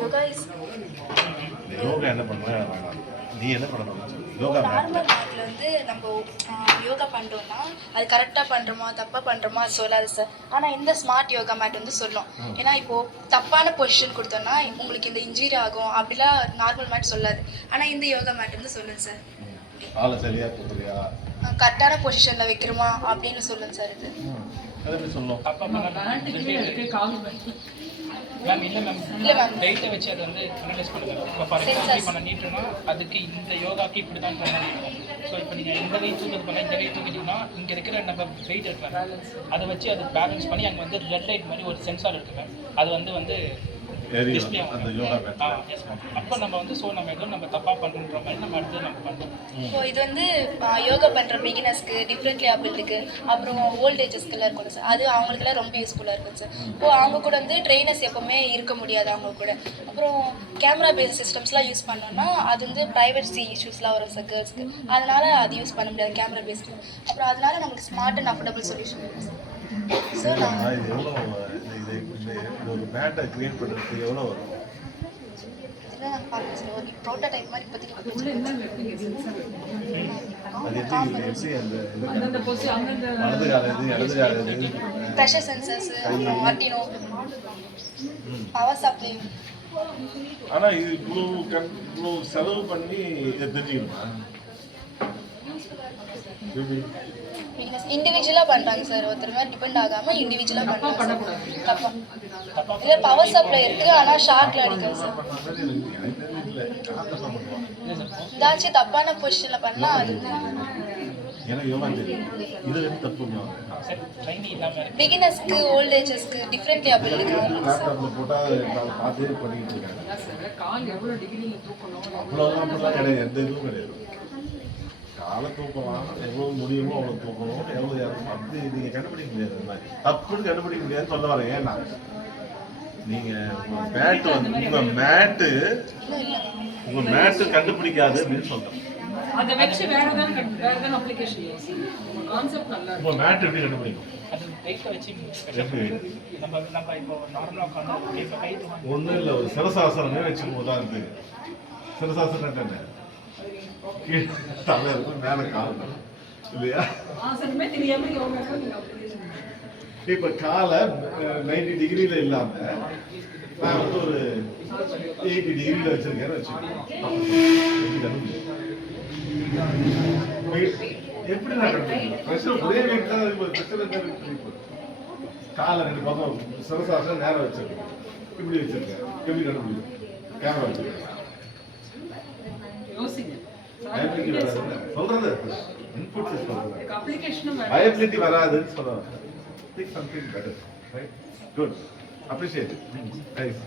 Yoga is yoga என்ன பண்ணுற, நீ என்ன பண்ணணும்? யோகா நார்மல் மேட்டில் வந்து நம்ம யோகா பண்ணுறோம்னா அது கரெக்டாக பண்ணுறோமா தப்பாக பண்ணுறோமா அது சொல்லாது சார். ஆனால் இந்த ஸ்மார்ட் யோகா மேட் வந்து சொல்லும். ஏன்னா இப்போது தப்பான பொசிஷன் கொடுத்தோன்னா உங்களுக்கு இந்த இன்ஜுரி ஆகும் அப்படிலாம் நார்மல் மேட் சொல்லாது. ஆனால் இந்த யோகா மேட் வந்து சொல்லுங்க சார். ஆளை சரியா கொடுக்குறியா, கரெக்டான பொசிஷனில் வைக்கிறோமா அப்படின்னு சொல்லுங்க சார். இது எப்படி சொல்லும்? மேம் இல்லை மேம், இல்லை மேம், வெயிட்டை வச்சு அது வந்து அனலைஸ் பண்ணுங்கள். இப்போ ஃபார் எக்ஸாம்பிள் இப்போ நான் நீட்டுனா அதுக்கு இந்த யோகாக்கு இப்படி தான் பண்ணணும். ஸோ இப்போ நீங்கள் இந்த வெயிட் தூக்கிறது பண்ணால் இந்த வெயிட் தூக்கிட்டிங்கன்னா இங்கே இருக்கிற நம்ம வெயிட் இருக்கிறாங்க அதை வச்சு அது பேலன்ஸ் பண்ணி அங்கே வந்து ரெட் லைட் மாதிரி ஒரு சென்சார் இருக்குது மேம். அது வந்து டிஸ்பிளே எஸ் மேம். அப்போ நம்ம வந்து நம்ம எதுவும் நம்ம தப்பாக பண்ணுற மாதிரி நம்ம அடுத்து நம்ம பண்ணுறோம். ஸோ இது வந்து யோகா பண்ணுற பிகினர்ஸ்க்கு, டிஃப்ரெண்ட்லி ஆபிலிட்டிக்கு, அப்புறம் ஓல்ட் ஏஜஸ்க்கெல்லாம் இருக்கும் சார். அது அவங்களுக்குலாம் ரொம்ப யூஸ்ஃபுல்லாக இருக்கும் சார். இப்போ அவங்க கூட வந்து ட்ரெயினர்ஸ் எப்போவுமே இருக்க முடியாது அவங்க கூட. அப்புறம் கேமரா பேஸ்ட் சிஸ்டம்ஸ்லாம் யூஸ் பண்ணோம்னா அது வந்து ப்ரைவசி இஷ்யூஸ்லாம் வரும் சார் கேர்ள்ஸ்க்கு. அதனால் அது யூஸ் பண்ண முடியாது கேமரா பேஸ்டு. அப்புறம் அதனால நமக்கு ஸ்மார்ட் அண்ட் அஃபோர்டபுள் சொல்யூஷன் இருக்கும் சார். ஸோ ஒரு மேட்டை கிரியேட் பண்ணுறதுக்கு எவ்வளோ வரும்? இதெல்லாம் நாங்கள் பார்க்கணும் சார். ஒரு ப்ரோட்டோடைப் மாதிரி இப்போதைக்கு அது எப்படி அந்த வலது கால இது இடது கால இது pressure sensors, Arduino, power supply. ஆனால் இது இவ்வளோ செலவு பண்ணி இதை தெரிஞ்சுக்கணுமா? இண்டிவிஜுவலாக பண்ணுறாங்க சார். ஒருத்தர் மாதிரி டிபெண்ட் ஆகாமல் இண்டிவிஜுவலாக பண்ணுறாங்க சார். தப்பா இதில் பவர் சப்ளை இருக்குது, ஆனால் ஷார்ட்டில் அடிக்கும் சார். ஏதாச்சும் தப்பான பொசிஷனில் பண்ணால் அது பிகினர்ஸ்க்கு, ஓல்ட் ஏஜஸ்க்கு, டிஃப்ரெண்ட்லி அபிலிட்டிக்கு எந்த இதுவும் கிடையாது. காலை தூக்கலாம், எவ்வளோ முடியுமோ அவ்வளோ தூக்கணும், எவ்வளோ அப்படி நீங்கள் கண்டுபிடிக்க முடியாது. அந்த மாதிரி தப்புன்னு கண்டுபிடிக்க முடியாதுன்னு சொல்ல வரேன். ஏன்னா நீங்கள் மேட்டு வந்து உங்கள் மேட்டு கண்டுபிடிக்காது அப்படின்னு சொல்கிறேன். உங்கள் மேட்டு எப்படி கண்டுபிடிக்கும்? ஒன்றும் இல்லை, ஒரு சிரசாசனமே வச்சுக்கும். உதாரணத்துக்கு சிரசாசனம் என்ன, தலை இருக்கும், மேலே கால் இல்லையா? இப்போ காலை 90 டிகிரியில் இல்லாமல் நான் வந்து ஒரு 80 டிகிரியில் வச்சிருக்கேன்னு வச்சுக்கோங்க. எப்படி நான் கண்டுபிடிக்கிறேன்? பிரச்சனை ஒரே வெயிட் தான் இருக்கு. பிரச்சனை என்ன, காலை 2 பக்கம் சிரசாசனம் நேரம் வச்சிருக்கேன், இப்படி வச்சிருக்கேன். எப்படி கண்டுபிடிக்கும்? கேமரா வச்சிருக்கேன். சொல்றது பயபிலிட்டி வராதுன்னு சொல்லுவாங்க. Think something better, right? Good. Appreciate it. Nice.